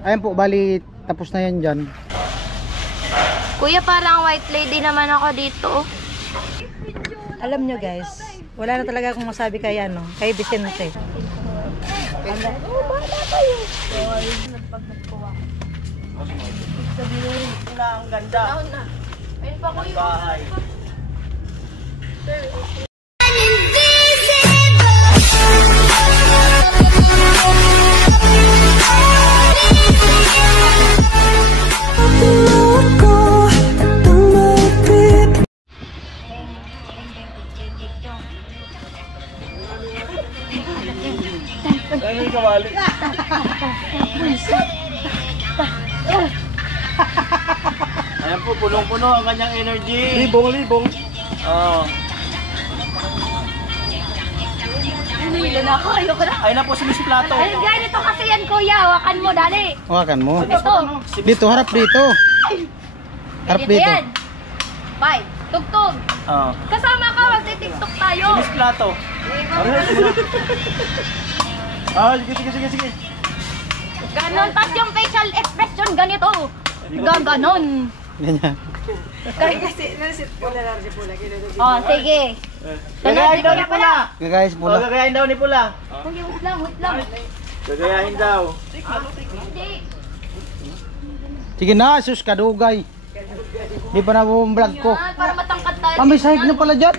Ayan po, bali tapos na yan dyan. Kuya, parang white lady naman ako dito. Alam nyo guys, wala na talaga akong masabi kay ano, kay Vicente. Ang ganda. Ayun pa kuya. Bahay. Ano yung kawali? Ayan po, punong-puno ang kanyang energy. Libong. Oo. Hilo na ako, ayoko na. Ayun na po si Miss Plato. Ay, ganito kasi yan kuya, hawakan mo, dali. Hawakan mo. Ito. Dito, harap dito. Harap Dito dito. yan. Bye. Tugtog. Oo. Kasama ka, magti-tiktok tayo. Miss Plato. Sige. Ganon, tapos yung facial expression ganito. Gaganon. Ganyan. Oh, sige. Gagayahin daw ni Pula. Guys, Gagayahin daw ni Pula. Sige, wait lang. Gagayahin daw. Hindi. Sige na, sus kadugay. Di pa na buong vlog ko. Yan, para matangkad tayo. Ah, may sahig na pala dyan.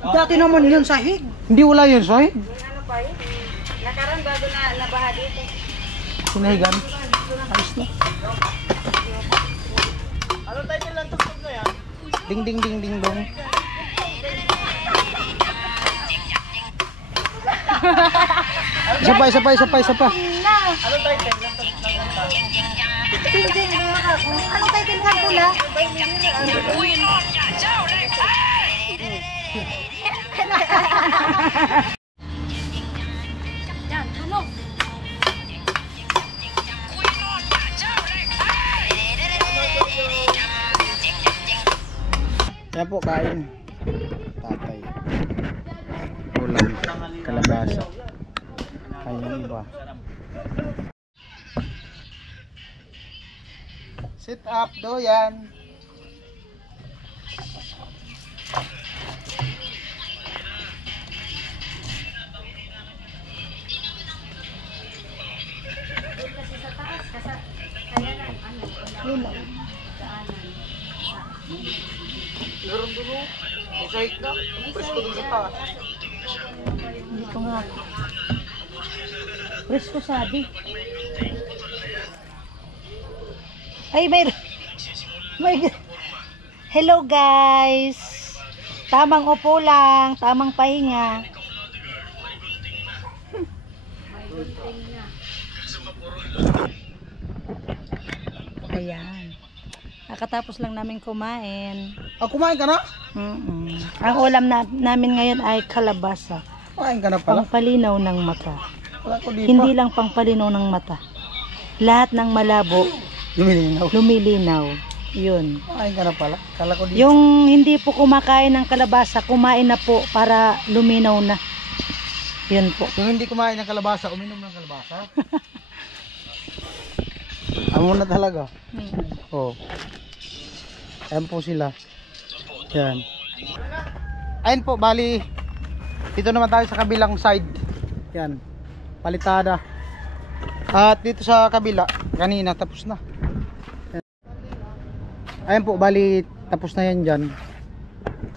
dati naman yun sahig. Hindi wala yun sahig. Ano pa yun? Nakaroon bago na nabaha dito. Sinahigan. Ayos na. Ano tayo nilang tugtog na yan? Ding ding ding ding dong. Isa pa. Na. Ano tayo nilang Ano title ka pula? Yan, tunog. Yan po, kain. Tatay. Ulam. Kalabasa. Kain yung iba. Sit up, doyan. Meron dulu. Isahit na. Presko dun sa taas. Dito nga. Presko sabi. Ay, may hello guys. Tamang upo lang, tamang pahinga. Ayan. Nakatapos lang namin kumain. Ah, kumain ka na? Ang ulam namin ngayon ay kalabasa. Kumain ka na pala. Pangpalinaw ng mata. Wala ko di pa. Hindi lang pangpalinaw ng mata. Lahat ng malabo, Lumilinaw. lumilinaw. Yun. Kumain ka na pala. Kala ko di. Yung hindi po kumakain ng kalabasa, kumain na po para luminaw na. Yun po. Yung hindi kumain ng kalabasa, uminom ng kalabasa. Amo na talaga. Oh. Ayan po sila. Yan. Ayun po, bali dito naman tayo sa kabilang side. Yan. Palitada. At dito sa kabila, kanina tapos na. Yan. Ayun po, bali tapos na yan dyan.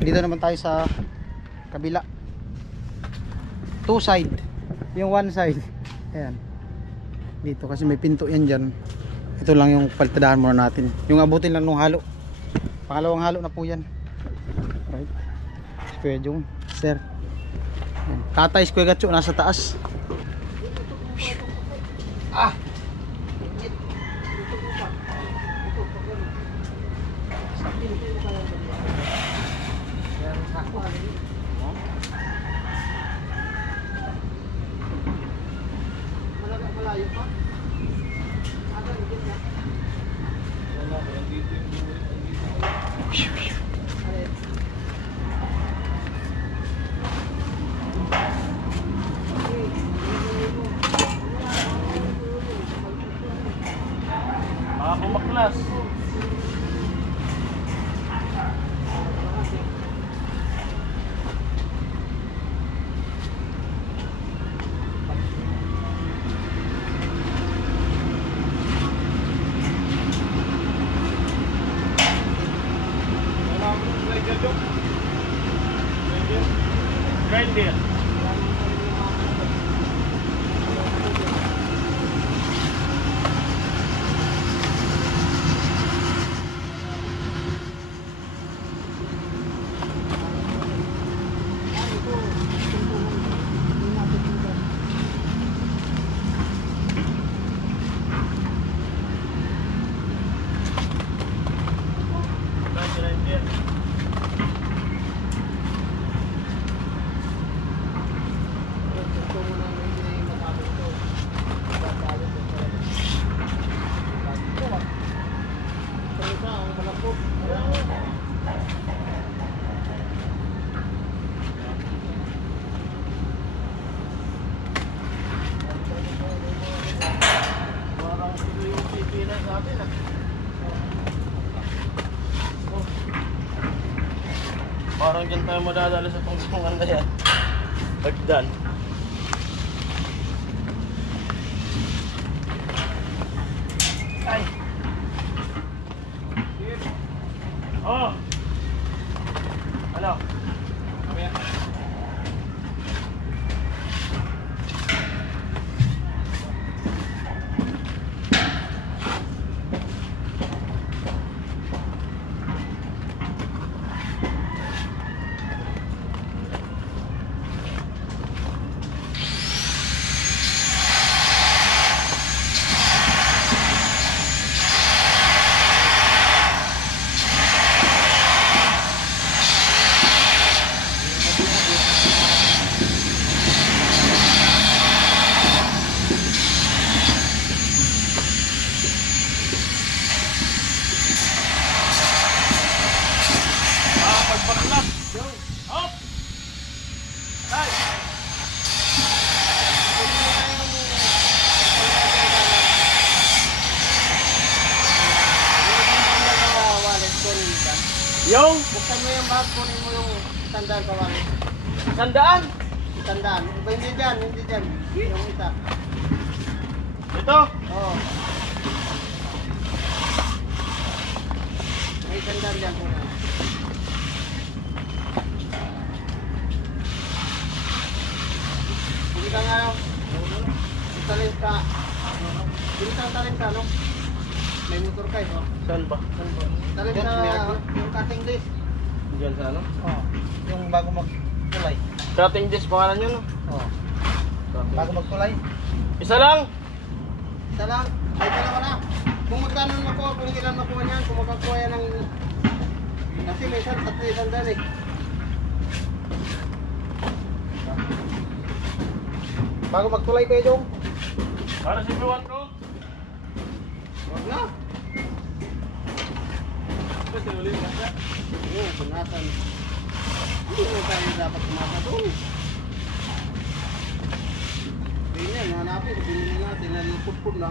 Dito naman tayo sa kabila. Two side. Yung one side. Ayan. Dito kasi may pinto yan dyan. Ito lang yung palitadahan muna natin. Yung abutin lang nung halo. Pangalawang halo na po yan. Right. Kuya Jung, sir. Yan. Tatay Kuya Gatso nasa taas. Ah. Malayo pa. Ako maklas. Grinder. Parang dyan tayo madadala sa tungtungan na yan. Hagdan. Ay! Oh! Ano? Kami. Pagbaklas! Up! Ay! Yung? Buksan mo yung bag, kunin mo yung sandaan ka wali. Sandaan! Sandaan. Iba hindi dyan, hindi dyan. Yung isa. Ito? Oo. May sandaan dyan po. Hindi ka nga, talent ka. Hindi kang talent ka, no? May motor ka, no? Saan ba? Saan ba? Talent ka, yung cutting disc. Diyan sa ano? Oo. Yung bago magtulay. Cutting disc pangalan yun, no? Oo. Bago magtulay. Isa lang! Isa lang. Ay, dalawa na. Kung magkano nakuha, kung ilan nakuha niyan, kung makakuha yan ng... Kasi may isang daan eh. Bago magtulay kayo, Jong. Para si Biwan ko. Huwag na. Kasi ulit na. Oo, punatan. Hindi mo tayo dapat kumata doon. Hindi yan, hanapin. Binili natin, nalipot-put na.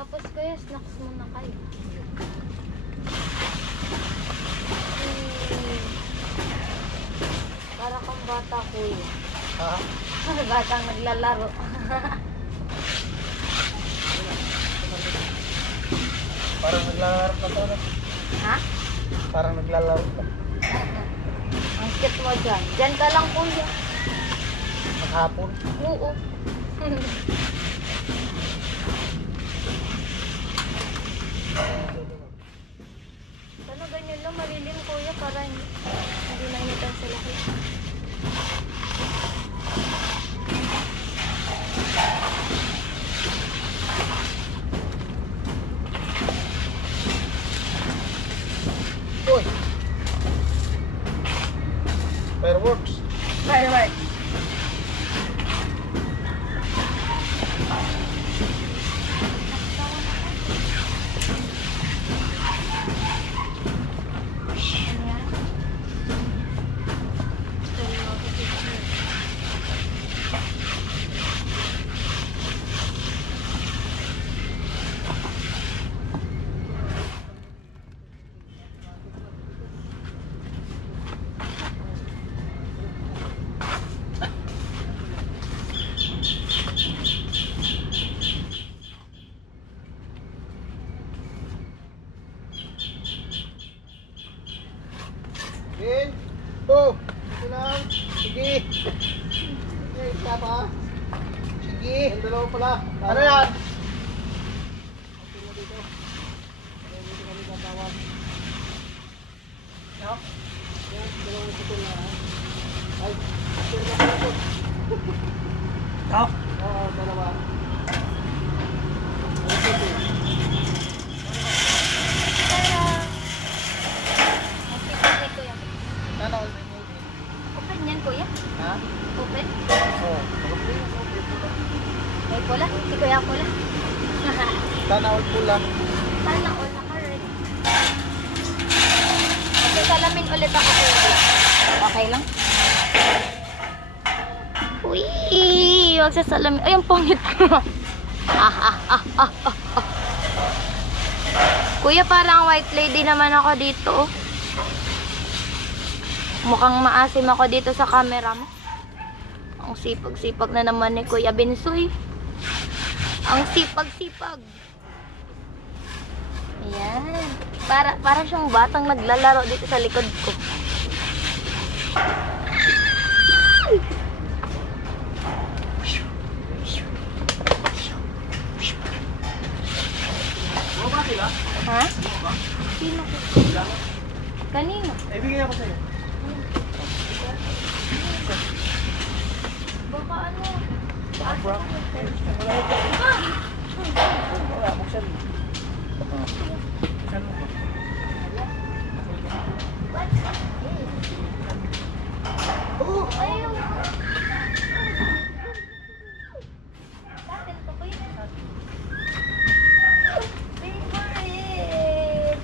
Tapos kuya, snacks muna kayo. Para kang bata kuya. Ha? Batang naglalaro. Parang naglaharap na to. Ha? Parang naglalaro ka. Ang cute mo dyan. Dyan ka lang, kuya. Maghapon. Oo. Sana ganyan lang, malilim, kuya, para hindi nainitan sa laki. Uy! Fireworks. Firework. Bin. To. Ito lang. Sige. Sige, isa pa. Sige. Yung dalawa pala. Ano yan? Oh. Oo, dalawa. Ano? Open yan, kuya. Ha? Open. Oo. May pula. Si kuya pula. Sana all pula. Sana all naka-red. Okay, salamin ulit ako, kuya. Okay lang? Uy! Huwag sa salamin. Ay, ang pangit ko. Kuya, parang white lady naman ako dito. Mukhang maasim ako dito sa camera mo. Ang sipag-sipag na naman ni Kuya Bensoy. Ang sipag-sipag. Ayan. Para siyang batang naglalaro dito sa likod ko. Bumaba sila? Ha? Sino? Kanino? Eh, bigyan ako sa'yo. Baka ano? Wala, buksan mo. Buksan mo ba? Ayaw. Bakit ito ko yun? Favorite.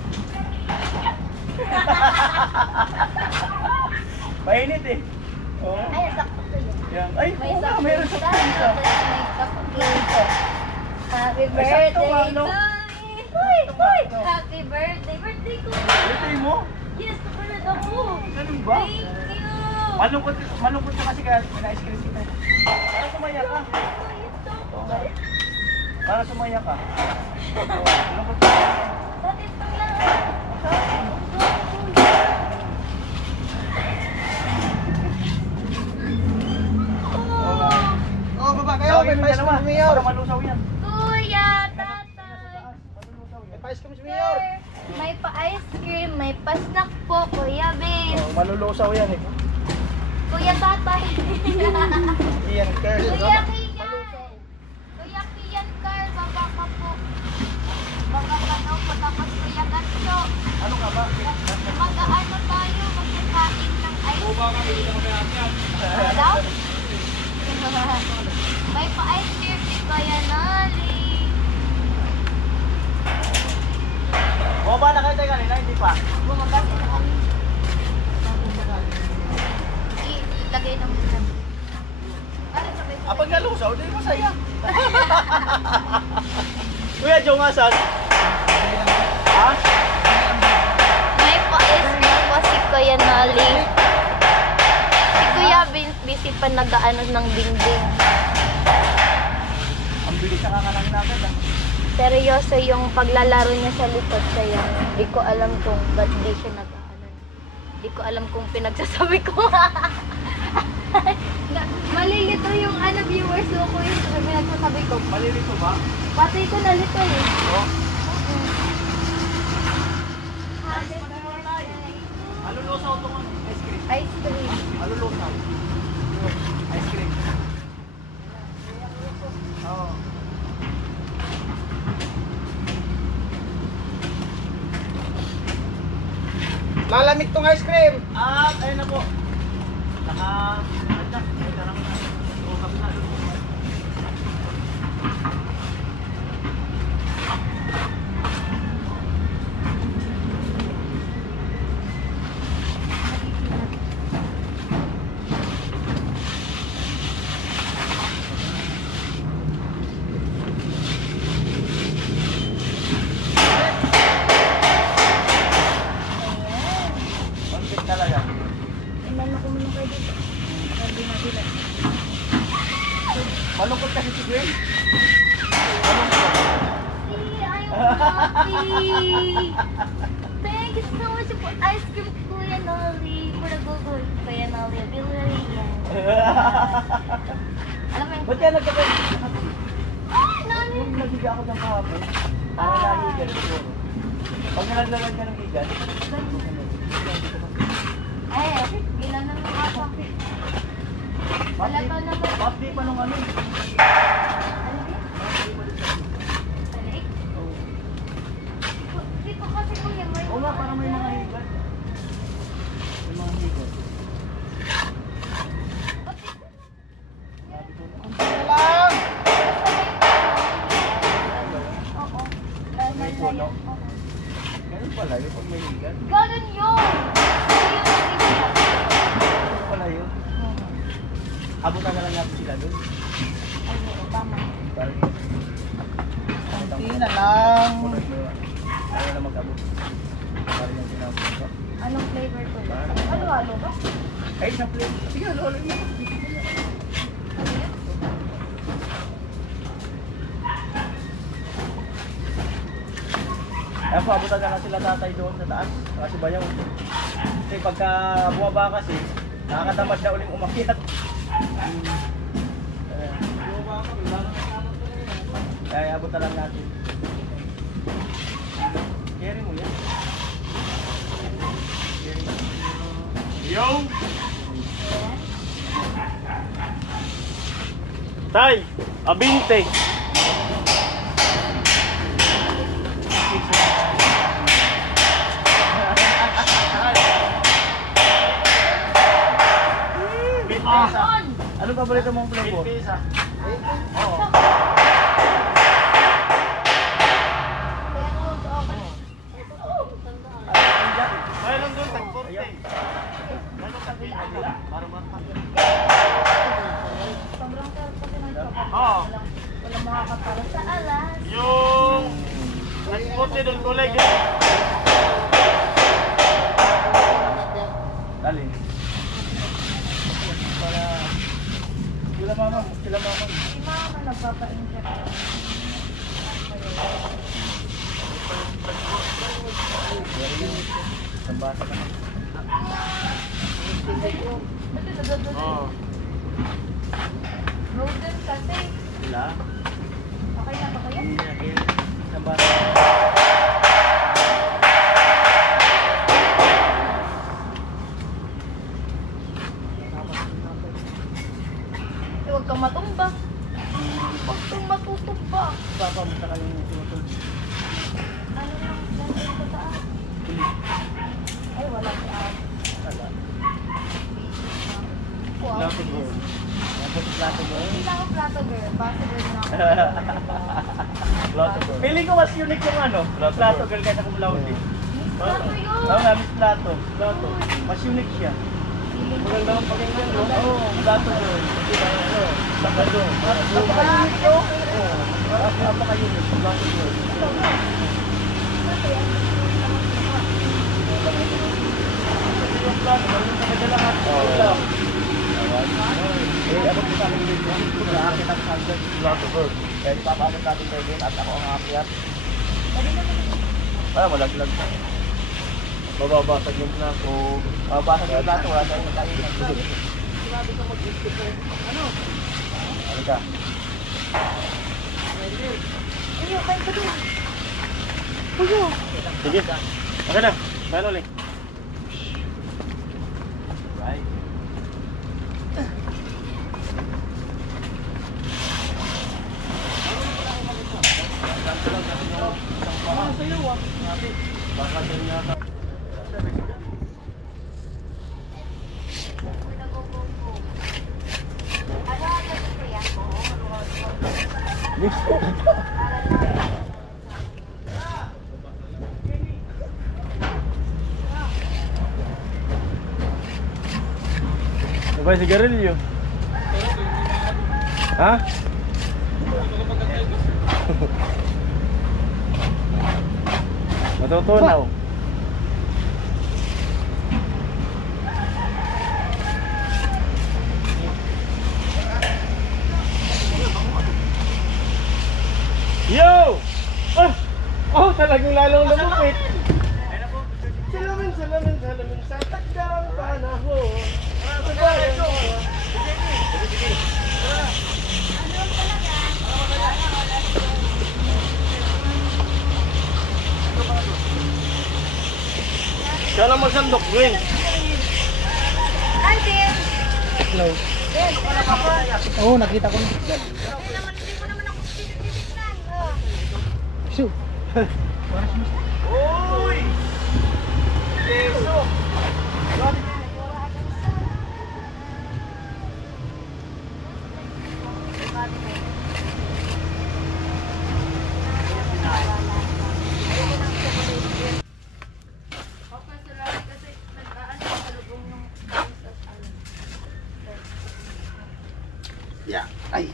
Mainit eh. Oo. Ay, sakto to yun. Yan. Ay, May oo nga, sakto meron sa sa pizza. may kapito. Happy Ay, birthday sakto to nga, me. no? Hoy, hoy. Happy birthday. Birthday ko. Birthday mo? Yes, nakalad ako. Ganun ba? Thank you. Malungkot ka kasi kaya na-ice cream kita. Para sumaya ka. Oo nga. Para sumaya ka. Oo, malungkot ka. Bakit pang lang? Oh, baba kayo. May pais kami sa mayor. Para malusaw yan. Kuya, tatay. May pais kami sa mayor. May pa-ice cream, may pa-snack po, Kuya Ben. Oh, malulusaw yan eh. Kuya, tatay. Iyan, Carl. Kuya Kian. Kuya Kian, Carl, baba ka po. Baba ka daw po, tapos Kuya Gancho. Ano ka ba? Mag-ano tayo, magkakain ng ice cream. Ano daw? May pa-ice cream si Kuya Noli. Bumaba na kayo tayo kanina, hindi pa. Bumaba sila kami. Ilagay ng ulam. Pag nalusaw, di masaya. Kuya Joe nga saan? Ha? May pa-ice cream po si Kuya Noli. Si Kuya Vince, busy pa nag-ano ng dingding. Ang bilis na kakanang agad ah. seryoso yung paglalaro niya sa likod, kaya di ko alam kung ba't di siya nag-ano. Di ko alam kung pinagsasabi ko. Malilito yung viewers ko yung pinagsasabi ko. Malilito ba? Pati ko nalito eh. Oo. Okay. Alulusaw itong ano? Ice cream. Ice cream. Alulusaw. Ice cream. Oo. Lalamig tong ice cream. Ayun na po. Ay, karang na. Oo, kabila. Konfit talaga. Inan ako muna kayo dito. Sabi na dito. Malungkot kasi si Gwen. I'm happy. Thank you so much for ice cream, Kuya Nolly. For the Google, Kuya Nolly. Ability, yan. Alam mo yun? Ba't yan nagkakain? Ay, Nolly! Yung nagiga ako ng kahapon, parang nahigal siguro. Pag nalaglagan ka ng igan, Eh, ilan na mga ako. Wala pa naman. Update pa nung ano. Ano yun? Dito kasi Kuya, may... Oo nga, parang may mga higal. May mga higal. Sabi ko, Lang. Oo. May puno. Ganun pala yun pag may higal. Ganun yun! Ganun pala yun. Abutan na lang natin sila doon. Ay, oo, tama. Parang Konti na lang. ayaw na mag-abot. Parang yung sinabi ko. Anong flavor ko? Halo-halo ba? Ay, na play. Sige, lolo niya. Ano yun? Kaya po, abutan na lang sila tatay doon sa taas. Kasi bayaw. Kasi pagka bumaba kasi, nakakatamad na uling umakyat. Kaya abutan lang natin. Carry mo yan. Carry mo. Yo! Tay! Abinte! Ano paborito mong flavor? Pizza. Oo. Mayroon doon, tag-40. Mayroon tag-40. Para matapos. Sobrang sarap kasi ng chocolate. Oo. Walang makakapara sa alas. Yung tag-40 doon, kulay din. Dalhin. Para sila mama. Si mama nagpapa-inject. Sambasa ka na. Oo. Roden kasi. Sila? Okay na ba kayo? Sambasa. Huwag kang matumba. Huwag kang matutumba. Papa mo sa kanyang sinutod. Ano lang, nandun sa taas. Ay, wala si Ab. Wala. Wow. Plato girl. Nasa si Plato girl. Hindi lang ako plato girl. Basta girl na ako. Plato girl. Feeling ko mas unique yung ano. Plato girl kaysa kung Laudi. Plato yun. Oo nga, Miss Plato. Plato. Mas unique siya. Maganda ang pakinggan, no? Oo, Plato girl. Hindi ba ano? Sakado. Napaka-unique yun. Oo. Napaka-unique. Plato girl. Yung Plato, marunong ka nadalahan. Oo. Eh, abot ko sa amin dito. Sa akin ang hanggang Plato girl. Dahil papaabot natin kayo din at ako ang aakyat. Para malaglag. Mababasag yung plato. Mababasag yung plato. Wala tayong magkainan. Sinabi ko mag-isip ko. Ano? Ano ka? Ayo, kain ka doon. Ayo. Sige. Okay na. Paano ulit? Right. Apa sigarilyo? Ha? Matutunaw. Yo! Ah! Oh, talagang lalong lumupit. Salamin sa tagdang panahon. Siya lang magsandok, Gwen. Hi, Tim. Hello. Ben, Oo, nakita ko na. hindi mo naman ako tinitignan. Shoo. Uy! Yeso! Yeah. Ay.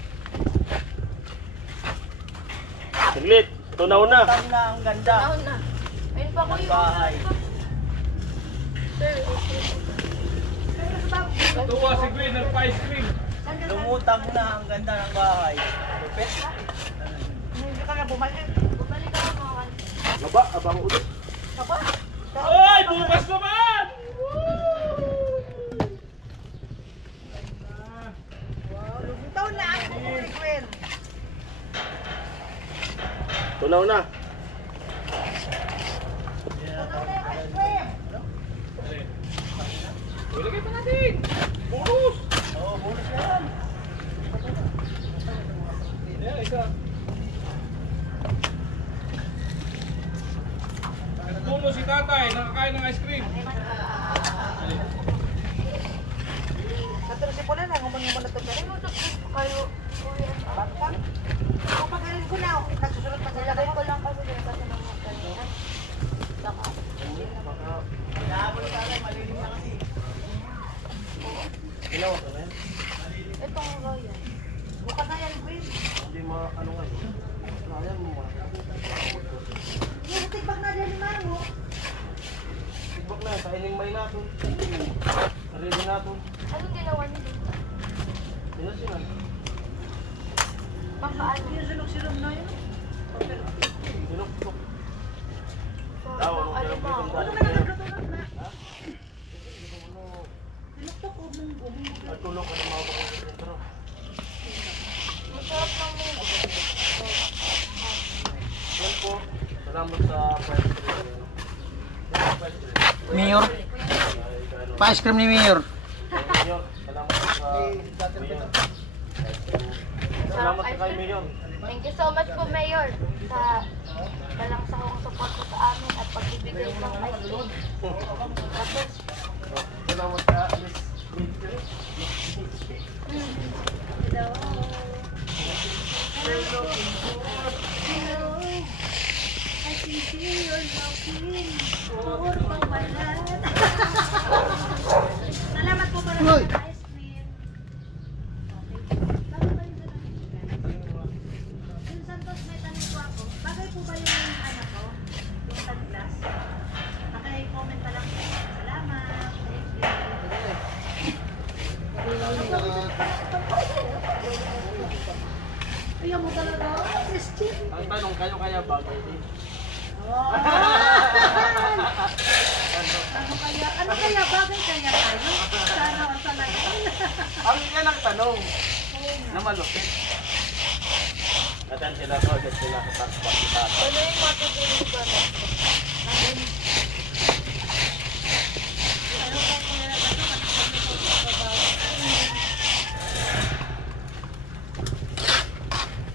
Saglit, tunaw na. Ang ganda. Na. Ayun pa ko yung Bahay. Sir, Tuwa si Gwen, nagpa-ice cream. Lumutang na ang ganda ng bahay. Lupit. bumalik ako mga kanina. Baba, abang ulit. Ay, bukas naman! Tunaw na. Ilagay pa natin! Bonus! Oo, bonus na yan. Ayan, isa. Bonus si tatay, nakakain ng ice cream. Kayo, kuya. Pagaling ko na. Nagsusunod pa sila. Nilagay ko lang kasi din kasi ng mga kanina. Saka, Ilaw ka na yan. itong royal. Bukas na yan, Queen. Hindi ano nga yun. Ayan mo. Yung tigbag na dyan ni Mamo. Tigbak na, kainin may natin. Ready natin. Anong ginawa niyo dito? Sinasinan. Pampaano? Yung sulok-silok na yun. Sinuktok. So, Daw, ano ano ba? Ano naman nagluto na? Sinuktok o mong guming. Nagtulog ka ng mga bakit. Masarap ng munggo. Yan po. Salamat sa price cream. Mayor. Pa-ice cream ni Mayor. Salamat sa Mayor. Salamat sa kay Mayor. Thank you so much po, Mayor, sa dalang sa kong support sa amin at pagbibigay ng ice cream. Tapos, Salamat sa Miss. hello. Hello. I can see your laughing. Puro pagbalat. Salamat po para Hoy. sa ice cream. Okay. Bakit ba yung ganun? Yung Santos, may tanong ko ako. Bagay po ba yung ano ko? Yung sunglass? Paki-comment na lang po. Salamat. Thank you. Ayaw mo talaga? Ang tanong, kayo kaya bagay din. Ano kaya bagay kaya tayo? Sana sa Ang yan ang tanong. Na malupit. Atan sila ko, dyan sila katakpa kita. Ano yung matutulog ba?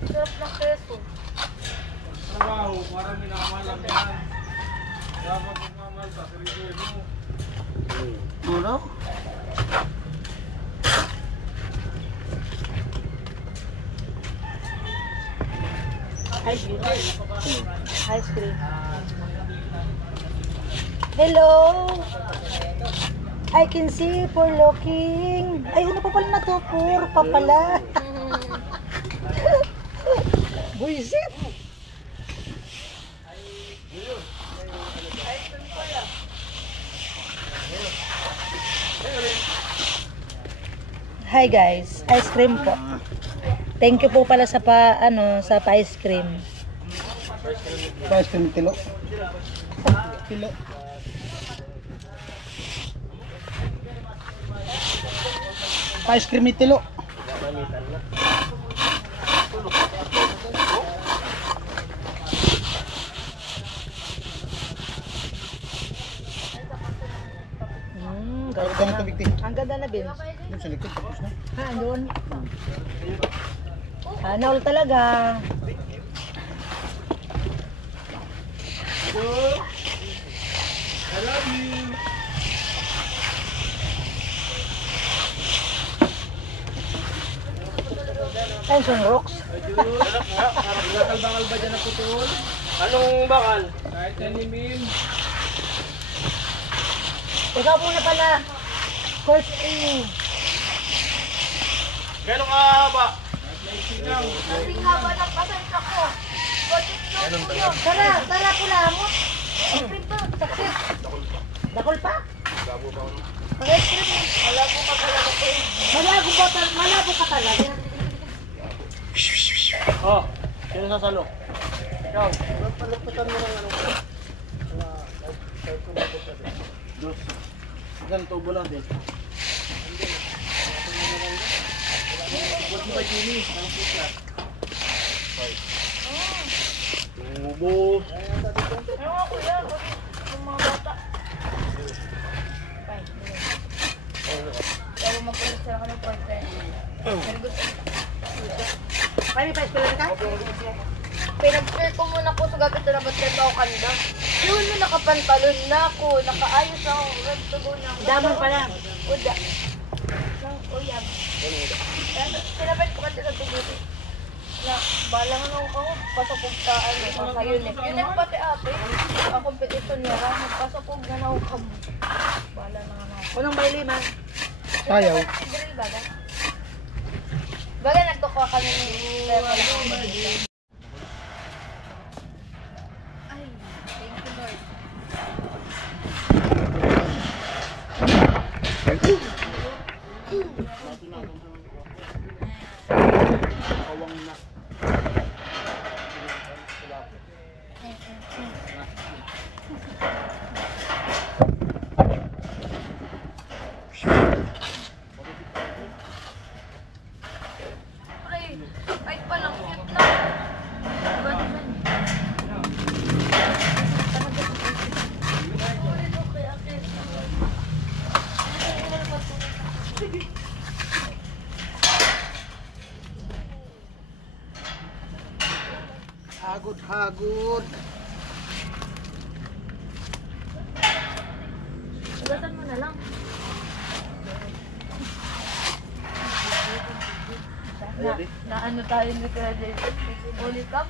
Sarap ng keso. Trabaho, parang minamalam yan. Dapat magmamahal sa sarili mo. Ano? Ice cream. Ice cream. Hello! I can see for looking. Ay, una pa pala na to. Puro pa pala. Buisit! Hi guys, ice cream po. Thank you po pala sa sa ice cream. Ice cream tilo. Tilo. Ice cream ni tilo. Ganda Ito na na. tubig ti. Ang ganda na, Vince. Doon sa likod tapos na. Ha, doon. All talaga. I love you. Tension rocks. Bakal-bakal ba dyan ang putol? Anong bakal? Kahit nanimin. Ikaw muna pala. First in. Gano'n ka ba? Kasing haba ng pasensya ko. Bakit lang po yun? Tara kulamot. Ice cream ba? Saksit. Dakol pa. Ice cream. Wala po pa talaga po yun. Malabo ka talaga. Oh, sino sasalo? Ikaw. Dos. Ilan tubo lang din. Huwag mo ba, Jimmy? Anong pusa? Tubo. Ano nga kuya? Yung mga bata. Fine. Kaya magpulis sila ka ng parte. Very good. Kami pa ispila ka? Pinag-share ko muna po sa gagawin na ba't ganito ako kanda. Yun na nakapantalon na ako. Nakaayos ako. Red to go na ako. Damon pala. Uda. Nang uyab. Sinabit ko kasi sa tiguti. Na, balang ano ako. Pasapugtaan. Sa unit. Unit pati ate. Ang competition niya. Nagpasapug na ako kamo. Bala na nga ako. Unang baili man. Sayaw. Drill baga. Baga nagkukuha kami ng pera lang. Ay, thank you Lord. Pre, kahit pa lang, cute lang. Diba naman? Hagod. Ugasan mo na lang. Na ano tayo ni Kuya Jason? Holy cup?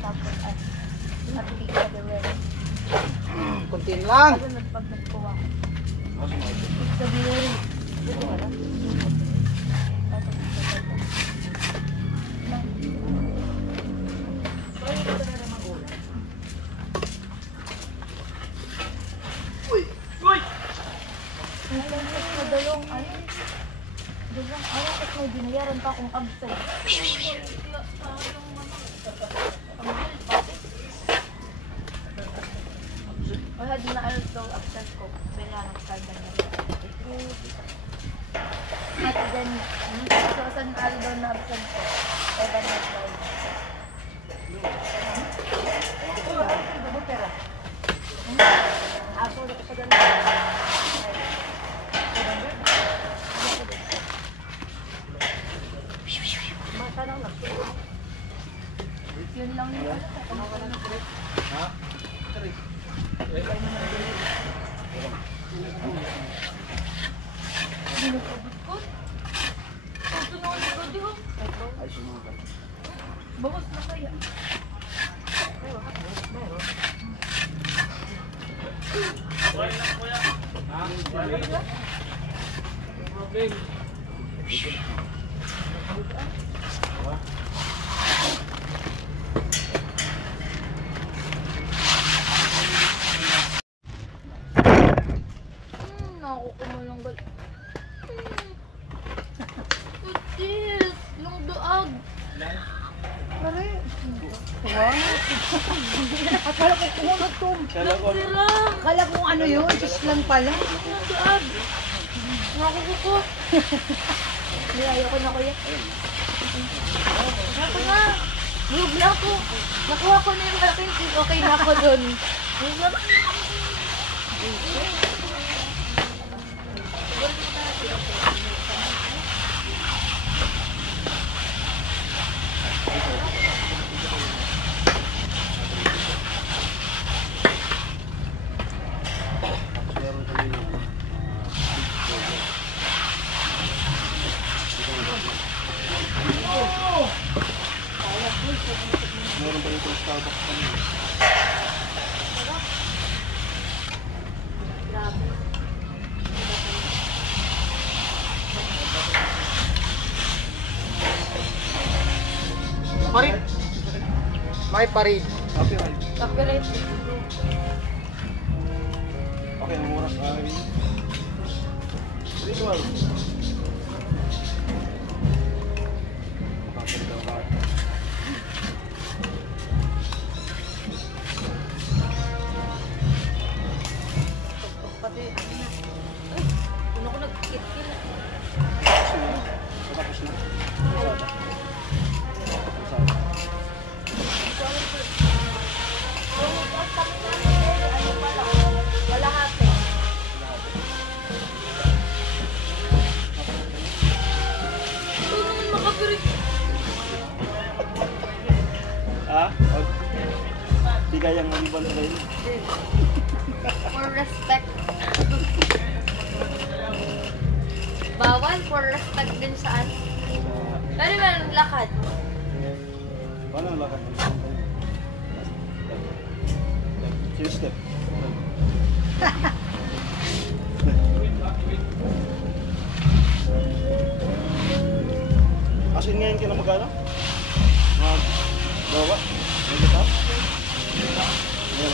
Tapos at hindi ka gawin. Kuntiin lang. Ako nagpagkuha. Sabihin. Dito ka lang. Diba? Ayaw at may binayaran pa akong absent. Wala din na alas daw absent ko. Binayaran ko sa ganyan. At then, so San Aldo na absent ko. Evan na daw. Ako na sa ganyan. Yun lang yun. Ha? Bawas na kaya. Ha? Problem. Nakukumalang gal. Putis! Yung doag! Pare. Wow. Akala ko kumunod to. Sira! Akala ko kung ano yun, just lang pala. Yung doag! Nakukuko! Hindi, ayoko na kuya. Ako na! Bulog na ako! Nakuha ko na yung malaking sis. Okay na ako dun. Meron pa yung Starbucks kami. Grabe. Parid. May parid. Copyright. Copyright. Okay, ang oras ay 3:12. Makapalitan ka. Pati, ay, puno ko nagkikit-kit. Tapos na. Kalahati. Ito naman makapirit. Ah? Di kayang maliban sa rin. For respect. Bawal for respect din saan. Pero meron lakad. Paano ang lakad? Chill step. Asin ngayon ka na magkano? Gawa? May kita? Yan.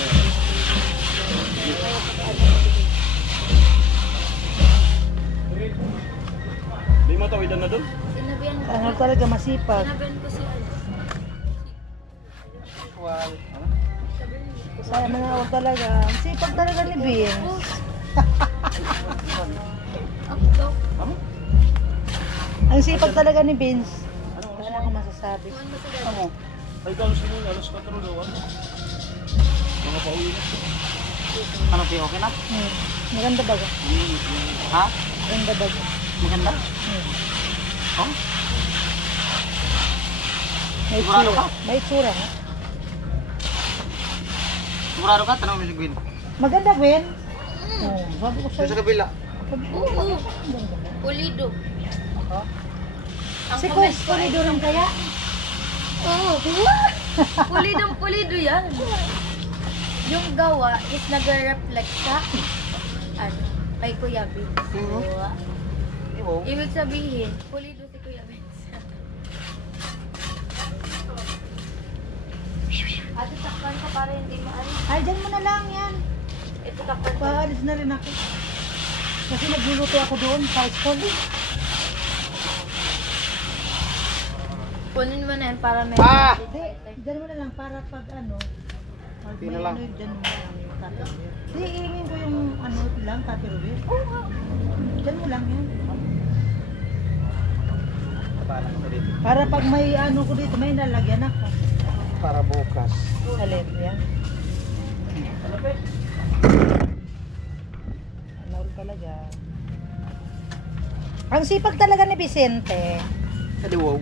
Di mo tawidan na doon? Sinabihan ko. Ano talaga masipag. Sinabihan ko si ano. Well, Sabihan ko. Saya manawag talaga. Ang sipag talaga ni Vince. Ako daw. Ano? Ang sipag talaga ni Vince. Wala akong masasabi. Kuhan mo sa dad. Ano? Ay, kung sino yung alas 4 daw. Mga pauwi na. ano Pi, okay na? Maganda ba? Ha? Maganda ba? Maganda? Oh? May Sigurado tsura. ka? May tsura. Ha? Sigurado ka? Tanong mo si Gwen. Maganda, Gwen? Oo, sabi ko Doon sa'yo. sa kabila. Oo. Pulido. Ang Si comment Coach, ko ay- pulido rin kaya? Oo. Pulidong pulido yan. Yung gawa is nag-reflect sa ano, kay Kuya Vince. Oo. Ibig sabihin, pulido si Kuya Vince. Ate, takpan ka para hindi maalis. Ay, dyan mo na lang yan. Ito takpan ko. Paalis na rin ako. Kasi nagluluto ako doon sa school. Kunin mo na yan para may... Ah! Hindi, dyan mo na lang para pag ano. Pag Hindi may na lang. ano, dyan mo na lang yung tupperware. Hindi, iingin ko yung ano lang, tupperware. Oo nga. Dyan mo lang yan. Para pag may ano ko dito, may nalagyan ako. Para bukas. Alin yan. Ano talaga. Ang sipag talaga ni Vicente. Kadi wow.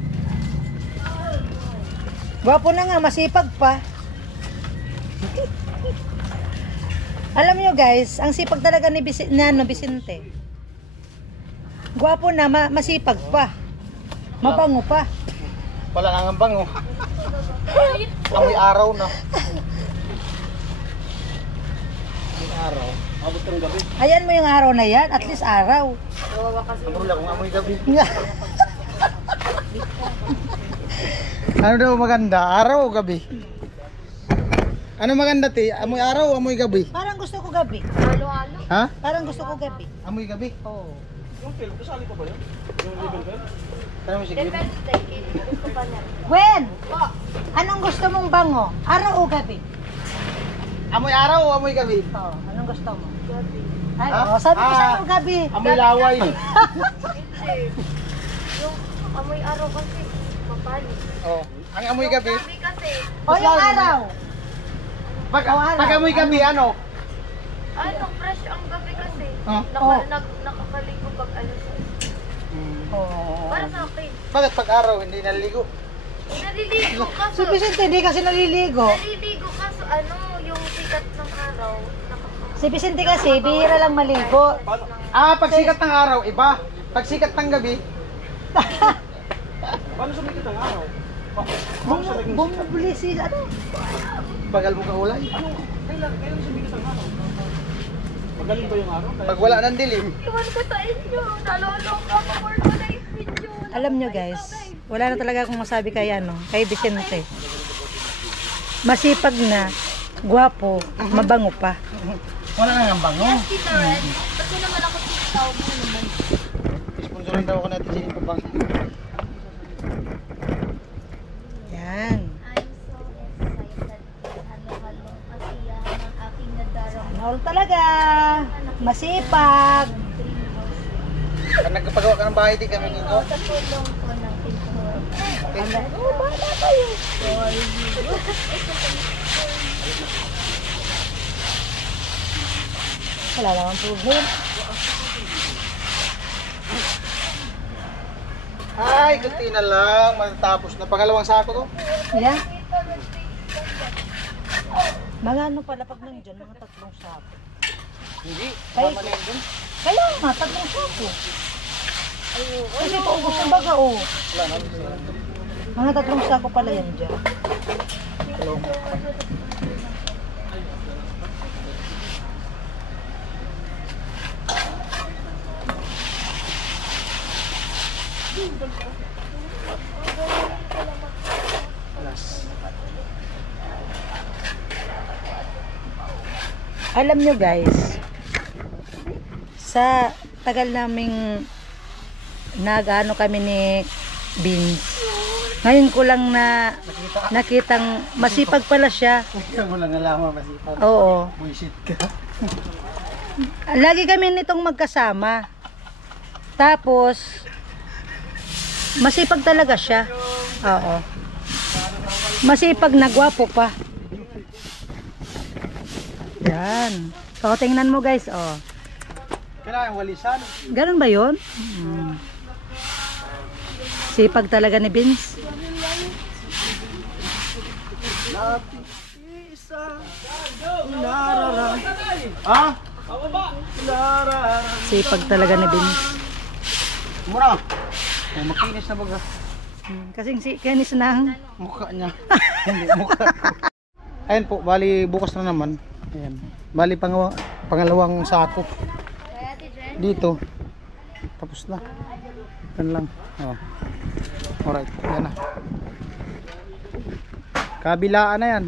Gwapo na nga, masipag pa. Alam nyo guys, ang sipag talaga ni Vicente. Gwapo na, masipag pa. Mabango pa. Wala nang ang bango. Amoy araw na. Amoy araw. Abot ng gabi. Ayan mo yung araw na yan, at least araw. Amrula kung amoy gabi. Ano daw maganda? Araw o gabi? Ano maganda ti? Amoy araw o amoy gabi? Parang gusto ko gabi. Halo-halo. Ha? Parang gusto ko gabi. Amoy gabi? Oo. Yung film, kasali pa ba yun? Yung level ba yun? Tanong mo si Gwen. Depende. Gusto pa niya. Gwen, Po. anong gusto mong bango? Araw o gabi? Amoy araw o amoy gabi? Oo, anong gusto mo? Gabi. Ay, Ha? oo, sabi ko Ah. sa'yo gabi. Amoy laway. Hindi. Yung amoy araw kasi. Mapali. Oh. Ang amoy gabi? Gabi kasi. O yung araw. Pag, Oh, araw. pag amoy gabi ano? Ano, fresh ang gabi kasi. Oh. Oh. Nakakaligo pag alas. Oo. Para sa akin. Bakit pag araw hindi naliligo? Naliligo Si kaso. Vicente hindi kasi naliligo. Naliligo kaso ano, yung sikat ng araw. Si Vicente kasi, bihira lang maligo. Ah, pag sikat ng araw, iba. Pag sikat ng gabi, Paano sumikat ang araw? Paano siya naging sikat? Bumubuli si, ano? bagal mo kaulay. Kailan sumikat ang araw? Magaling ba yung araw? Pag wala ng dilim. Iwan ko sa inyo. Naloloka pa more ko na yung video. Alam nyo guys, wala na talaga akong masabi kay ano, kay Vicente. Masipag na, gwapo, mabango pa. Wala nang ang bango. Yes, Tita Red. Kasi naman ako tita mo naman. Sponsorin daw ako natin si Papang. Yan. I'm so excited. Halo-halo. Kasiyahan ang aking nadarama. All talaga. Masipag. Pag nagpagawa ka ng bahay, di kami nito. Sa tulong ko ng pintuan. Oh, bala tayo. Wala naman problem. Ay, kunti na lang. Matatapos na. Pangalawang sako to. Yan. Mga ano pala pag nandiyan, mga 3 sako. Hindi. Ay. Tama na yun dun. Kaya nga, 3 sako. Kasi paubos ng baga, oh. Wala na. Mga 3 sako pala yan dyan. Alam nyo guys, sa tagal naming nag-ano kami ni Vince, ngayon ko lang na nakitang masipag pala siya. Kaya mo lang alaman masipag. Oo. Buisit ka. Lagi kami nitong magkasama. Tapos, masipag talaga siya. Oo. Masipag na gwapo pa. Yan. So, tingnan mo guys, oh. Kailangan walisan. Ganun ba yun? Sipag talaga ni Vince. Ha? Sipag talaga ni Vince. Mura. Oh, makinis na baga. Kasing si Kenis nang Mukha niya. Hindi, mukha ko. Ayun po, bali bukas na naman. Ayan. Bali pangalawang sako. Dito. Tapos na. Yan lang. Oh. Alright, yan na. Kabilaan na yan.